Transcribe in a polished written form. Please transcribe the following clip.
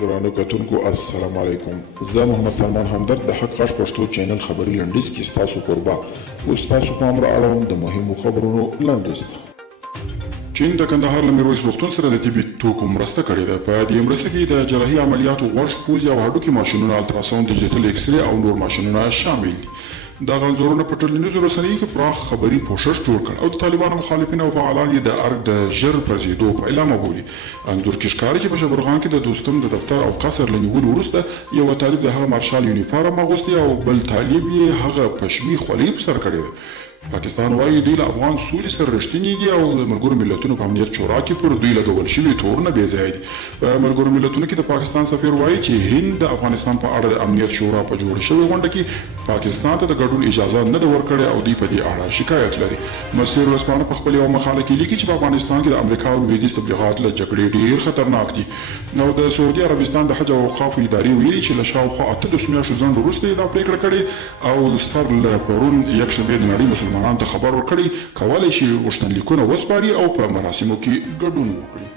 ګرانو کتونکو السلام علیکم. زه محمد سلمان همدرد د حق غږ پښتو چینل خبري لنډیز کې ستاسو کوربه اوس تاسو پام را اړوم د مهمو خبرونو لنډیز ته. چین د کندهار له میرویس روغتون سره د طبي توکو مرسته کړې ده. په دې مرسته کې د جراحي عملیاتو غوږ، پوزې او هډوکي ماشینونه، الټراساوند، ډیجیټل ایکسرې او نور ماشینونه شامل دي. دا غنځورونه په ټولنیزو رسنیو کې پراخ خبري پوښښ جوړ کړ او د طالبانو مخالفین او فعالان یې د ارګ د ژر پرځېدو پیلامه بولي. انځور کې ښکاري چې په شبرغان کې د دوستم د دفتر او قصر له نیولو وروسته یو طالب د هغه مارشال یونیفارم اغوستی او بل طالب یې هغه پشمي خولۍ په سر کړې ده. پاکستان وایي دوی له افغان سولې سره رښتیني دي او د ملګرو ملتونو په امنیت شورا کې پر دوی لګول شوي تورونه بې ځایه دي. په ملګرو ملتونو کې د پاکستان سفیر وایي چې هند د افغانستان په اړه د امنیت شورا په جوړه شوې غونډه کې پاکستان ته د ګډون اجازه نه ده ورکړې او دوی په دې اړه شکایت لري. مسیر ورځپاڼه په خپل یوه مقاله کې لیکي چې په افغانستان کې د امریکا او لویدیځ تبلیغات له جګړې ډېر خطرناک دي. نو د سعودي عربستان د حج او اوقافو ادارې ویلي چې له شاوخوا 18 میاشتو ځنډ وروسته یې دا پرېکړه کړې او ستر له پرون یکشنبې د نړۍ مسلمانانو ته خبر ورکړی کولی شي غوښتنلیکونه وسپاري او په مراسمو کې ګډون وکړي.